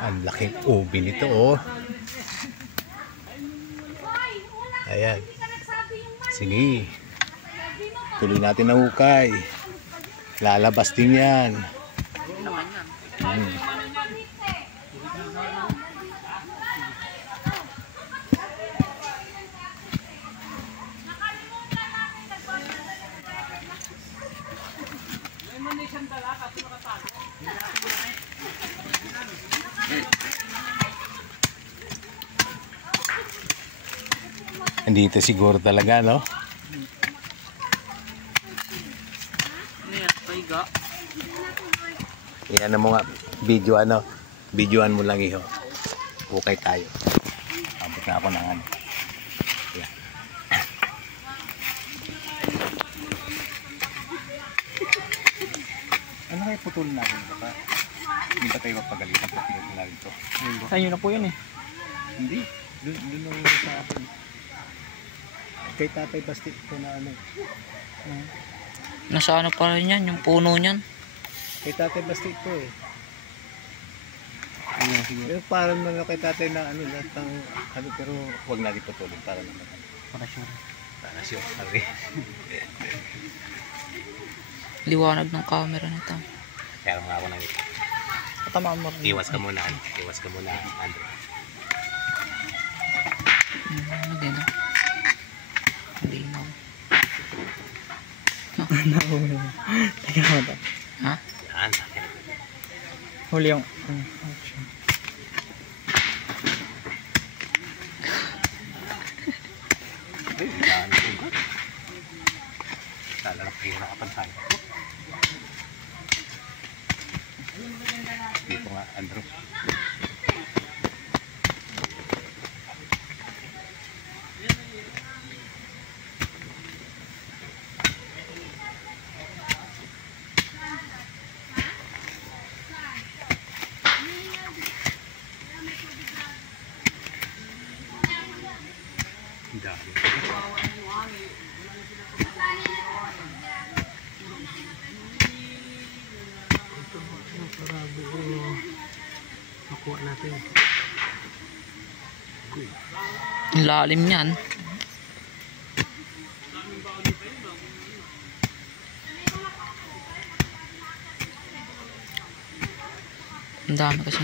Ang laking ubi nito, oh. Ayan. Sige. Tuloy natin ang hukay. Lalabas din yan. Andito siguro talaga, no? Yan mo nga, videoan mo lang iho. Okay tayo. Abot na ako ng ano. Yan. Ano kayo putulin natin ito pa? Hindi ba tayo magpagalitan? Putulin natin ito. Sa inyo na po yun eh. Hindi. Doon lang sa akin. Kay Tatay Basti ito na ano. Nasa ano pa rin yan, yung puno niyan. Kay Tatay Basti ito eh. Ayun, siguro. Parang mga kay Tatay na ano, lahat ng ano, pero huwag natin putulin para naman. Para sure. Para sure. Okay. Liwanag ng camera nito. Kaya nga ako nang ito. Tama mo rin. Iwas ka muna, Andre. Maganda. Hindi na. Teka mo ito. Ha? Yan. Huli yung... Lalaki kayo nakapantahan. Dito nga, Andrew. Makuha natin. Ang lalim niyan. Ang dami kasi.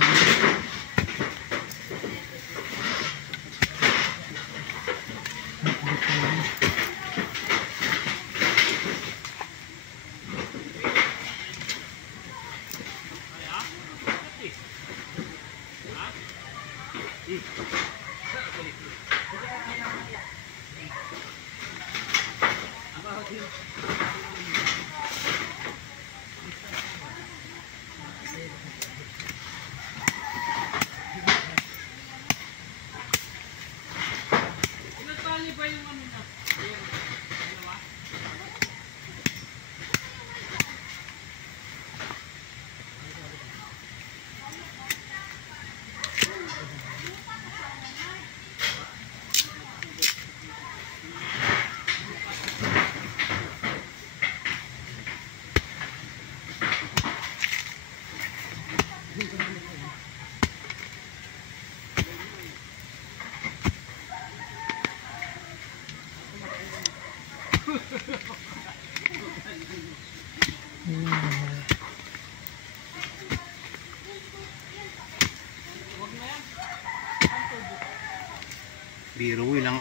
Biro lang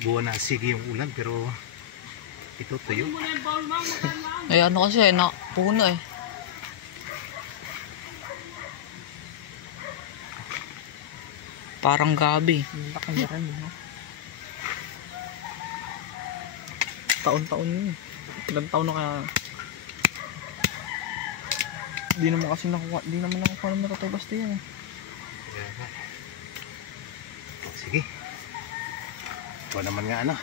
buwan na sige yung ulan pero ito tuyo. Ay ano kasi na puno eh. Parang gabi. Taon-taon yun. Ilang taon na kaya. Di naman kasi nakuha. Di naman nakuha ng Tatay Basti yan eh. Sige. Ito naman nga ano.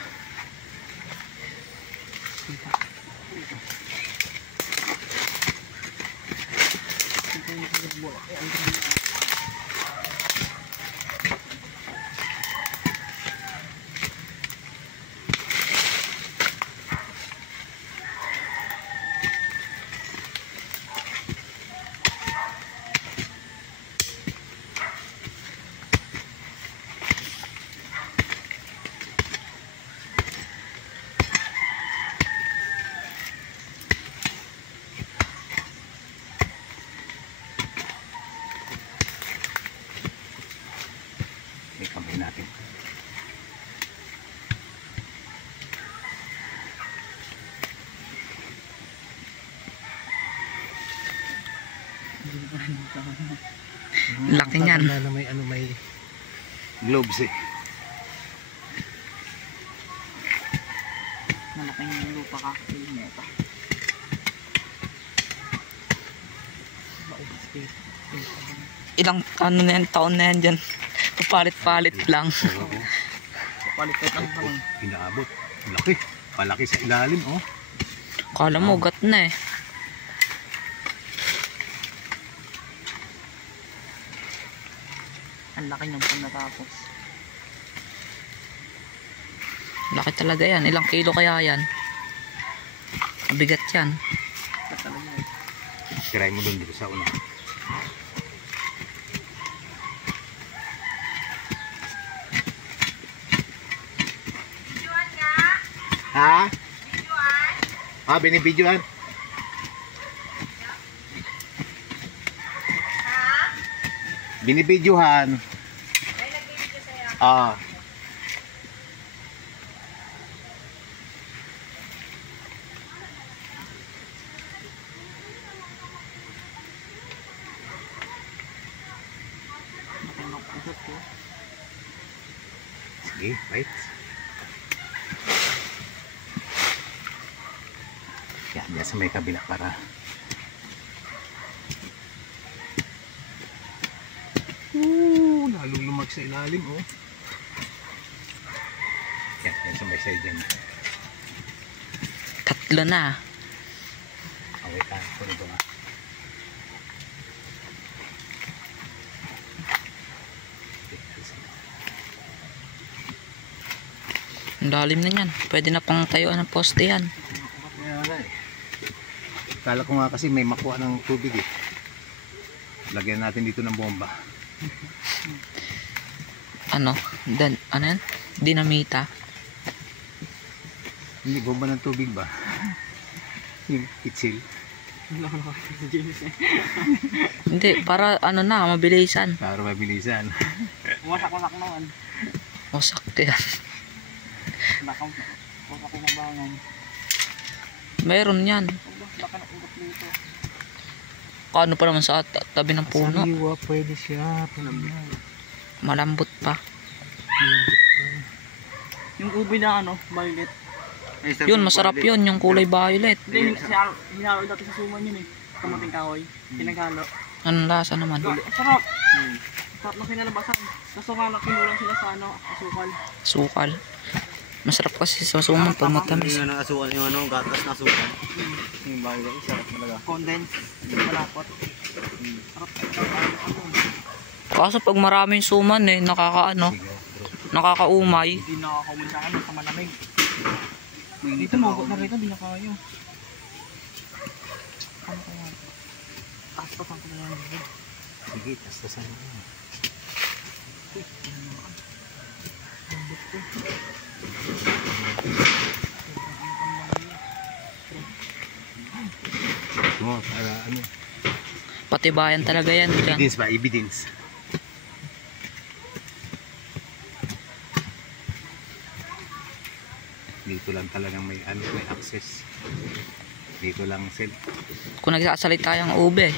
Laki niyan. Na may ano, may globes eh. Malaking lupa ka. Kilometer. Ilang ano na yan, taon na yan dyan. Papalit-palit lang. Oo. Palit-palit lang naman. Inaabot. Laki. Palaki sa ilalim, oh. Kala mo, ugat na eh. Ang laki niyang pag natapos. Laki talaga yan. Ilang kilo kaya yan? Mabigat yan. Ito talaga eh. Tiray mo dun dito sa una. Ha? Ah, binibidyoan? Binibidyohan. Ay, nagbibidyo sa'yo? Ah. Sige, right. Yan, yan sa may kabila para nalulumag sa ilalim, oh. Yan, yan sa may side yan. Tatlo na. Away tayo po nito nga. Ang lalim na yan. Pwede na pang tayuan ng poste yan. Kaya nga eh. Kala ko nga kasi may makuha ng tubig eh. Lagyan natin dito ng bomba. Ano? Ano yan? Dinamita. Hindi, bomba ng tubig ba? Yung kitsil. Hindi, para ano na, mabilisan. Para mabilisan. Wasak-wasak naman. O, sakto yan. Wasak yung mabangan. Meron yan. Laki ng ugat dito. Kano pa naman sa tabi ng puno. Sariwa, pwede siya. Malambot pa. Yung ubi na ano, violet. Yun, masarap yun. Yung kulay violet. Hindi, hinalo dati sa suman yun eh. Kamating kahoy. Pinaghalo. Anong lasa naman? Sarap. Sarap na kinalabasan. Kaso nga nakinulang sila sa ano, asukal. Sukal. Masarap kasi sa suman pag matamis. Yung asukal, yung ano, gatas na asukal. Yung bagay, sarap talaga. Condense. Malapot. Sarap. Kaso pag maraming suman eh, nakakaumay. Hindi nakakaumay sa akin, malamig. Dito magot na rito, hindi na kaya. Ano kaya? Taas-tasan ko na yan. Sige, tastasan mo. Oh, para ano? Patibayan talaga yan. Dyan. Evidence ba? Evidence. Dito lang talagang may ano, may access. Dito lang sila. Kung nagsasalita yung ube,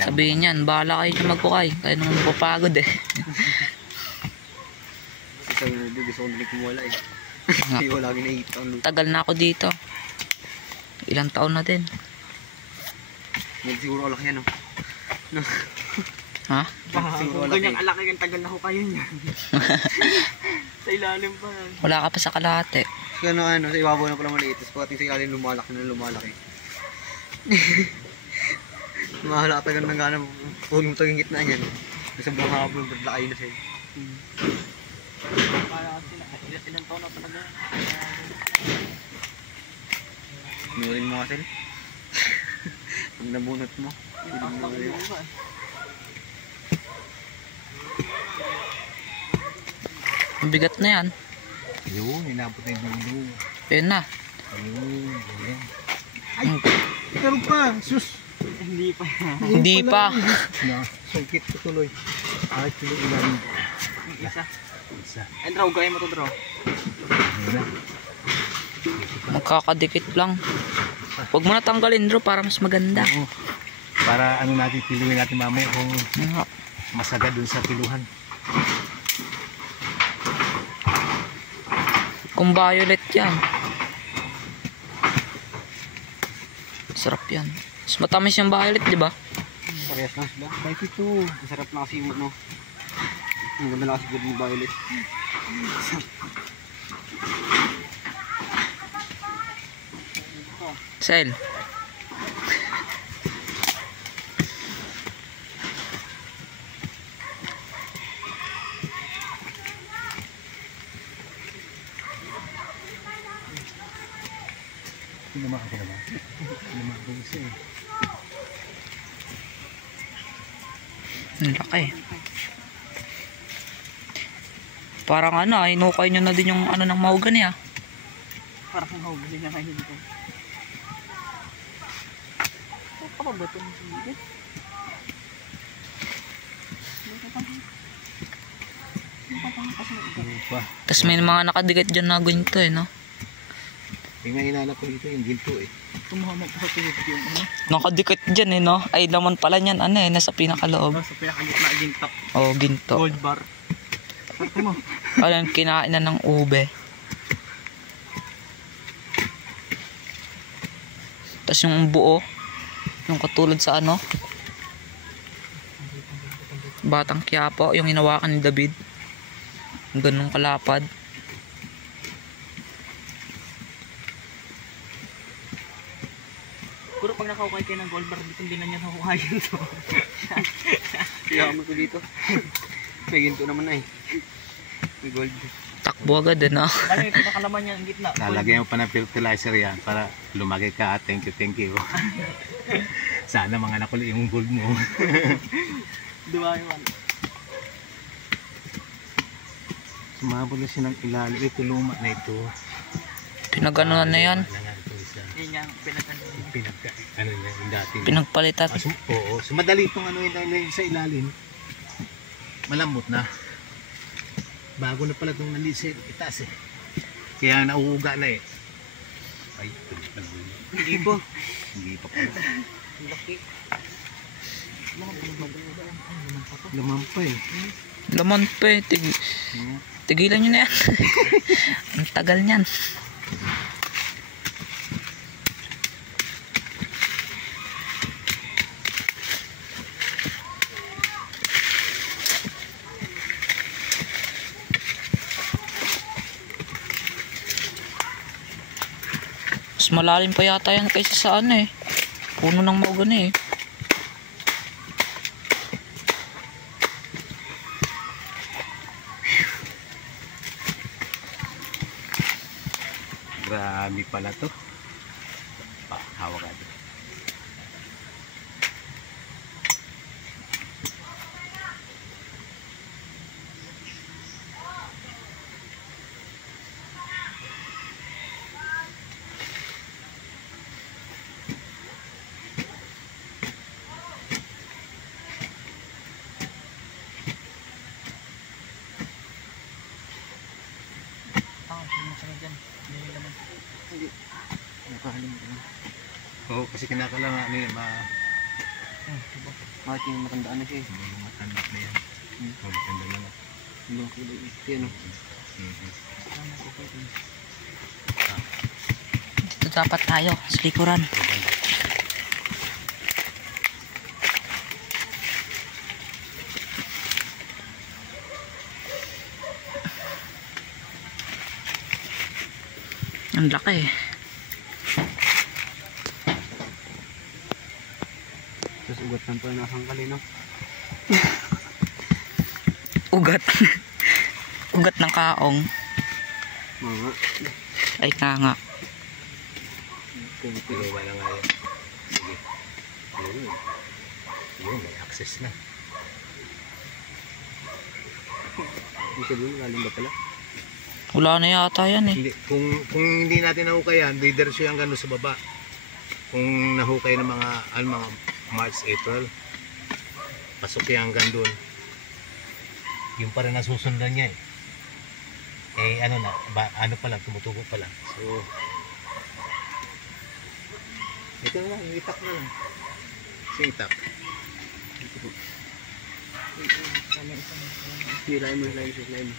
sabihin yan, bahala kayo dyan magbukay. Kaya naman mapapagod eh. Kasi sabi na gusto ko din kumula eh. Hindi ko lagi nakikita ang lupa. Tagal na ako dito. Ilang taon na din. Hindi siguro alaki yan, no? Ha? Siguro Kung alaki. ganyang alaki yung tagal na ho kayo niyan. Sa ilalim pa yan. Wala ka pa sa kalahati. Kasi ano, sa ibabaw na pala maliit. Tapos pagdating sa ilalim, lumalaki na lumalaki. Mahalatagan ng gana. Huwag mo taging gitna yan. Kasi buong habang badlakay na siya. Para sila, ilang taon na talaga. Nurin mo kasi. Pag nabunot mo. Ang bigat na yan. Yun, inabot na yung dulo. Yun na. Ayun, yun. Pero pa, sus! Hindi pa. Hindi pa. Na, sungkit ko tuloy. Ay, tuloy ilan. Yung isa. Isa. Ay, draw, gaya mo to draw. Ayun na. Magkakadikit lang. Huwag mo na tanggalin, Drew, para mas maganda. Oo. Para ano natin, piluin natin mamaya kung Nga. masagad dun sa piluhan. Kung violet yan. Sarap yan. Mas matamis yung violet, di ba? Parehas lang sila. Kahit ito. Masarap na kasi yung ano. Ang ganda na kasi good yung violet. Sel. Hindi naman ako naman. Hindi naman ako isa eh. Ang laki. Parang ano, inukay nyo na din yung ano ng mahogany ah. Parang kung hawgali na kayo dito. Ito pa ba ito ng sumigit? Ano pa? Tapos may mga nakadikit dyan na ganito eh, no? Yung nga inaanak ko dito yung ginto eh. Tumuhamag ko sa tulog yung ano. Nakadikit dyan eh, no? Ay, laman pala niyan, ano eh, nasa pinakaloob. Sa pinakagitna ginto. Oh, ginto. Gold bar. Sarap mo. Alam, kinain na ng ube. Tapos yung buo, yung katulad sa ano, Batang Quiapo, yung hinawakan ni David. Ganun kalapad. Puro pag nakahukay kayo ng gold bar, dito hindi na niya nahukayin to. Kaya mo ko dito. May ginto naman na eh. May gold. Takbo agad eh, no? Lalo yung pinakalaman niya ang gitna. Lalagyan mo pa ng fertilizer yan para lumaki ka at thank you. Sana mga nakuli yung gold mo. Diba yung ano? Sumabot na siya ng ilalim. Ito luma na ito. Pinaganuhan na yan. Yun yung Ano niya, yung dati. Pinagpalitan. Oo, sumadali itong ano yung sa ilalim. Malambot na. Bago na pala itong nandito sa itaas eh. Kaya nauuga na eh. Ay, tuloy pa naman yun. Hindi po. Hindi pa pala. Laki. Laman pa eh. Laman pa eh. Tigilan nyo na yan. Ang tagal niyan. Mas malalim pa yata yan kaysa sa ano eh. Puno ng mahogany eh. Grabe pala to. Hawak natin. Oo, kasi kinakailangan ano yun, Bakit yung matandaan na siya eh. matanda na yan. Matanda na lang. Hindi ko kulay. Kaya no. Dito dapat tayo sa likuran. Ang laki eh. Tapos ugat lang pala nakang kali no. Ugat. Ugat ng kaong. Mga. Ay nga. Piluwa na nga yan. Sige. Yun, may access na. Hindi sabihin galing ba pala? Wala na yata yan eh. Hindi, kung hindi natin nahukayan, didiretso yan gano'n sa baba. Kung nahukay ng mga March, April, pasok yan hanggang doon. Yung pa rin nasusundan niya eh. Eh ano na, ano pa lang, tumutubo pa lang. So, ito na lang, itak na lang. Singtap. Hilahin mo, hilahin mo.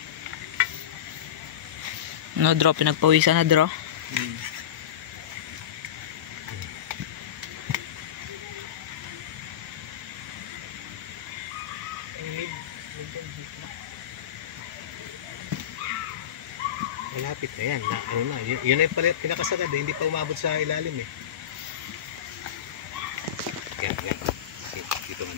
No, draw. Pinagpawisan na, draw. Malapit na yan. Na, ano na, yun na yung pinakasagad. Hindi pa umabot sa ilalim eh. Yan, yan. Dito man.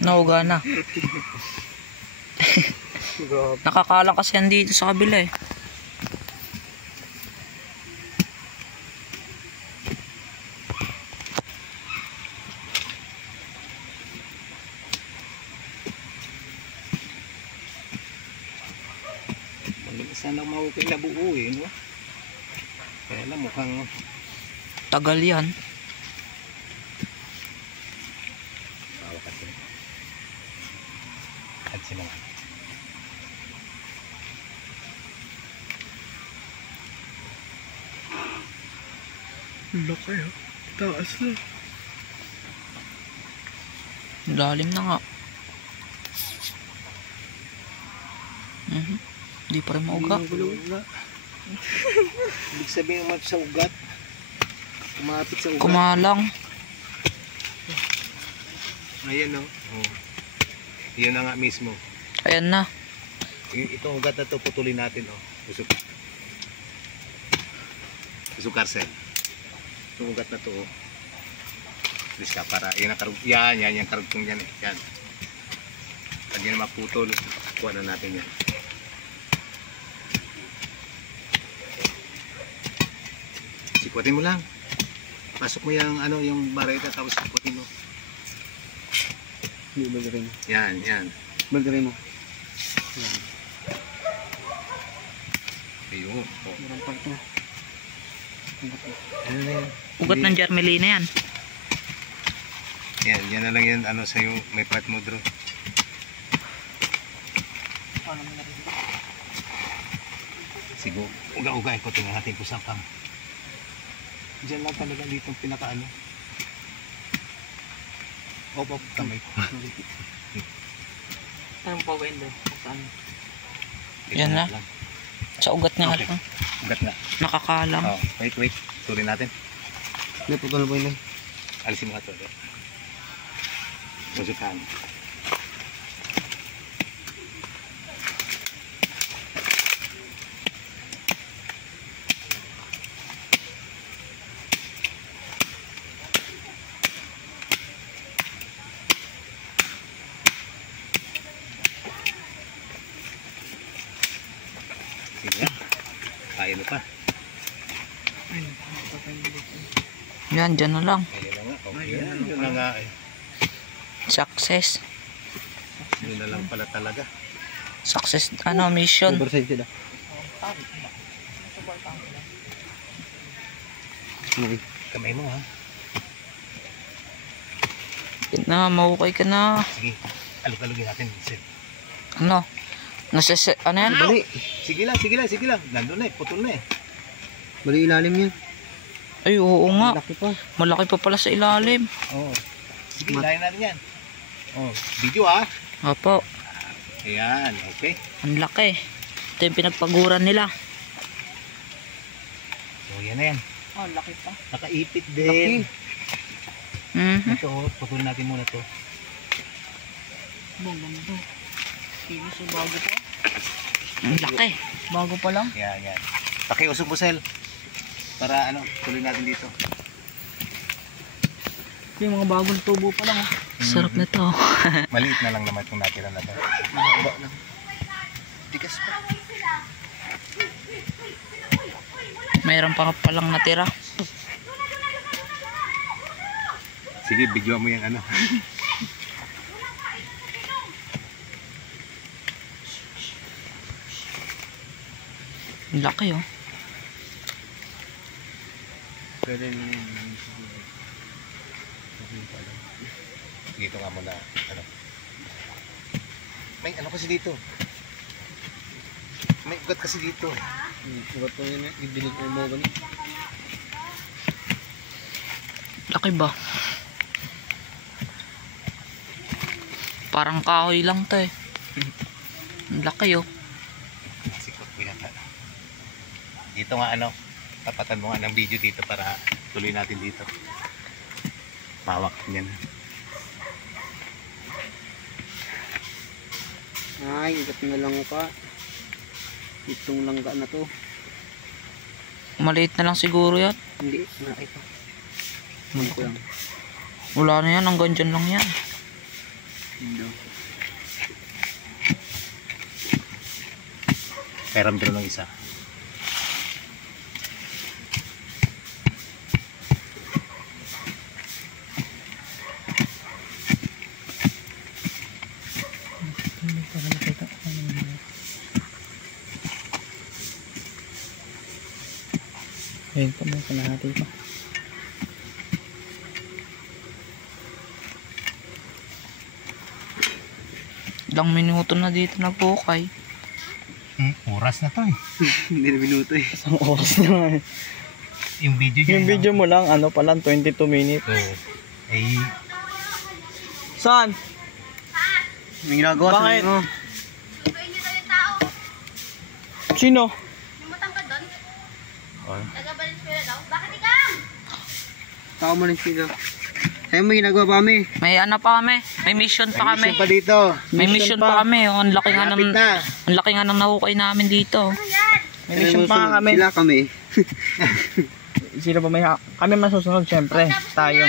Nauga na. Nakakalang kasi yan dito sa kabila eh. Sana mahukay na buo eh, no? Kaya lang mukhang Tagal yan. bawa kasi. At sinang. Laki ha. Taas na. Lalim na nga. Di pa rin mauga. Ibig sabihin naman sa ugat. Kumapit sa ugat. Kumalang. Ayan o. Oh. Yun na nga mismo. Ayan na. Itong ugat na to putulin natin oh. Usok. Usok Carcel. Itong ugat na to oh. Please ka para yan ang karug. Yan yung karugtong yan eh. Yan. Pag yan maputol, kuha na natin yan. Sikwatin mo lang. Pasok mo yung ano yung bareta tapos sikwatin mo. Hindi, baldarin mo. Yan, yan. Baldarin mo. Ayun. Oh. Marang part na. Ano na yan? Ugat ng Germelina yan. Yan, yan na lang yan ano sa yung may part mo draw. Siguro, uga-ugay ko tingnan natin kung saan pang. Diyan lang talaga dito ang pinakaano. Opo, kamay ko. Anong pa window? Saan? Yan na. Sa ugat niya Okay. lang. Ugat na. Nakakalang. Oh, wait. Tuloy natin. Hindi, putol na po yun. Alisin mo nga ito. Musikan. Sige na. Kaya mo pa. Yan, dyan na lang. Kaya na nga. Okay. Yun na nga eh. Success. Yun na lang pala talaga. Success, ano, mission. Oversize sila. Okay. Kamay mo ha. Yan na, mahukay ka na. Sige. Alug-alugin natin. Sir. Ano? Ano yan? Bali. Sige lang. Nandun na eh. Putol na eh. Bali ilalim yan. Ay, oo nga. Laki pa. Malaki pa pala sa ilalim. Oo. Sige, layan natin yan. Oh, video ha. Opo, Ayan, okay. ang laki. Ito yung pinagpaguran nila. So, yan na yan. Oh, laki pa. Nakaipit din. Ito, putulin natin muna to. Bang, ganda. Kinis yung bago pa. Ang laki. Bago pa lang. Yan. Pakiusog mo, Sel. Para ano, tuloy natin dito. Yung mga bagong tubo pa lang. Sarap na to. Maliit na lang naman itong natira na to. Mahaba lang. Tigas pa. Mayroon pa palang natira. Sige, video mo yung ano. Ang laki oh. Pwede nyo yun. Dito nga muna, ano. May ano kasi dito. May ugat kasi dito. Ugat ko yun eh. Ibinig ko mo ganun. Laki ba? Parang kahoy lang to eh. Ang laki oh. Sikot ko yan. Dito nga ano, tapatan mo nga ng video dito para tuloy natin dito. Mawak yan. Ay, ugat na lang pa. Itong langga na to. Maliit na lang siguro yan. Hindi, nakita. Ano ko lang. Wala na yan, hanggang dyan lang yan. Hindi. Kairam din ng isa. Ayun pa mo, kalahati pa. Ilang minuto na dito na bukay. Oras na to eh. Hindi na minuto eh. Isang oras na eh. Yung video niya. Yung video mo lang, ano pa lang, 22 minutes. Oo. Ay, Saan? May ginagawa sa Bakit? mo. Sino? oh, Tao mo rin sila. Sa'yo may ginagawa pa kami. May ano pa kami. May mission pa kami. mission pa dito. May mission pa kami. Oh, ang laki nga Malapit ng, na. ang laki nga ng nahukay namin dito. May mission pa kami. Sila kami. Sino ba may kami masusunod, syempre. Tayo.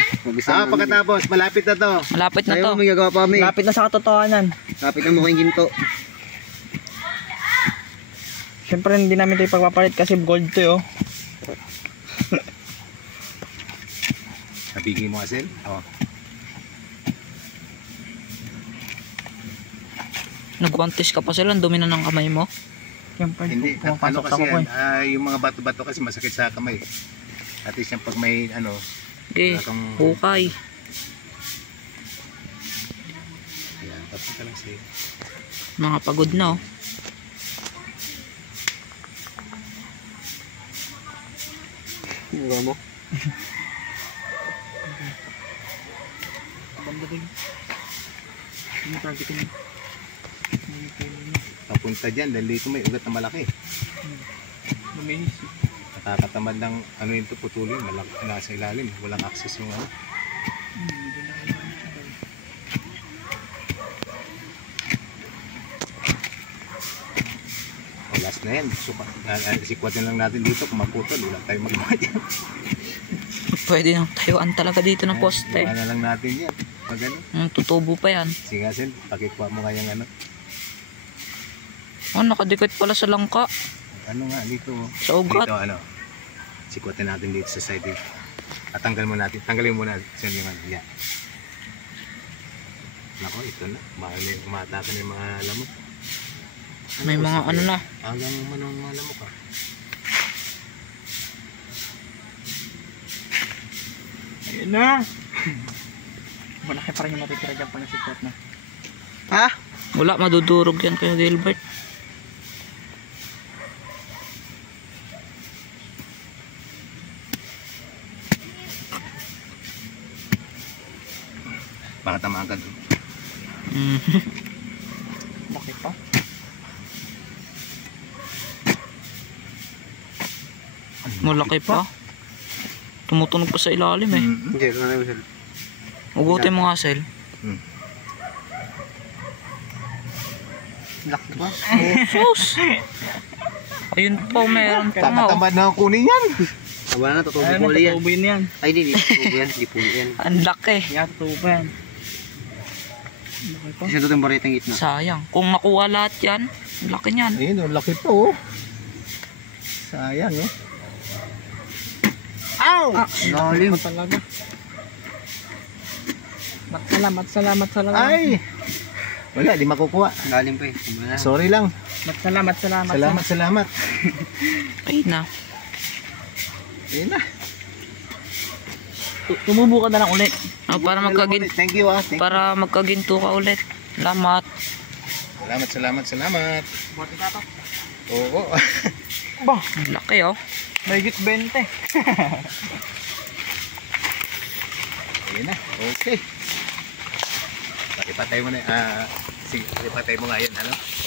Pagkatapos, malapit na to. Malapit na Sa'yo to. may ginagawa pa kami. Lapit na sa katotohanan. Lapit na mo kayong ginto. Syempre hindi namin ito ipagpapalit kasi gold to oh. Nabigay mo kasi. Oh. Nagwantis ka pa sila. Ang dumi na ng kamay mo. Syempre, Hindi, ano pumapasok kasi ako yan, eh. yung mga bato-bato kasi masakit sa kamay. At least yung pag may ano, Okay. wala kang- Hukay. Ayan, tapos ka lang siya. Mga pagod na oh. Ginagawa mo. Banda din. Yung targeting. Papunta dyan, dahil dito may ugat na malaki. Luminis. Nakakatamad ng ano yun to, putulin, malaki, nasa ilalim, walang access yung ano. Oh, last na yan, sikwatin lang natin dito, kung maputol, wala tayong magawa dyan. Pwede nang tayuan talaga dito ng poste. Gawa na lang natin yan, pag ano. Tutubo pa yan. Sige nga Sen, pakikuha mo kayang ano. Oh, nakadikit pala sa langka. Ano nga dito, Sa ugat. dito ano, sikwatin natin dito sa side dito. At tanggalin mo natin Sen yung ano, yan. Nako, ito na, baka may umatakan yung mga lamok. May mga ano na. Hanggang manong mga lamok ah. Ayun na. Malaki pa rin yung matitira dyan pa na sikot na. Ha? Wala, madudurog yan Kuya Gilbert. Baka tamaan ka doon. Bakit pa? Malaki pa. Tumutunog pa sa ilalim eh. Hindi, ito na naman sila. Ugutin mo nga, Sel. Laki ba? Sus! Ayun pa, meron pa nga. Oh. Takatamad na ako kunin yan. Aba na, tutubo Ayun ko na, ulit yan. tutubo yun yan. Ay, hindi tutubo yan. Hindi puno yan. Ang laki. Yan, tutubo pa yan. Bakit pa? Kasi ito yung baritang gitna. Sayang. Kung nakuha lahat yan, ang laki niyan. Ayun, oh, laki pa oh. Sayang oh. Ow! Lalim. Talaga. Salamat. Ay! Wala, di makukuha. Lalim pa eh. Aba na. Sorry lang. Salamat. Salamat. Ayun na. Ayun na. tumubo ka na lang ulit. Oh, para magkagin Thank you ah. Thank you. para magkaginto ka ulit. Salamat. Salamat. Buti ka to. Oo. Bah, Ang laki oh. may git 20. Ayun na. Okay. Ipatay mo na. Sige, ipatay mo nga yan. Ano?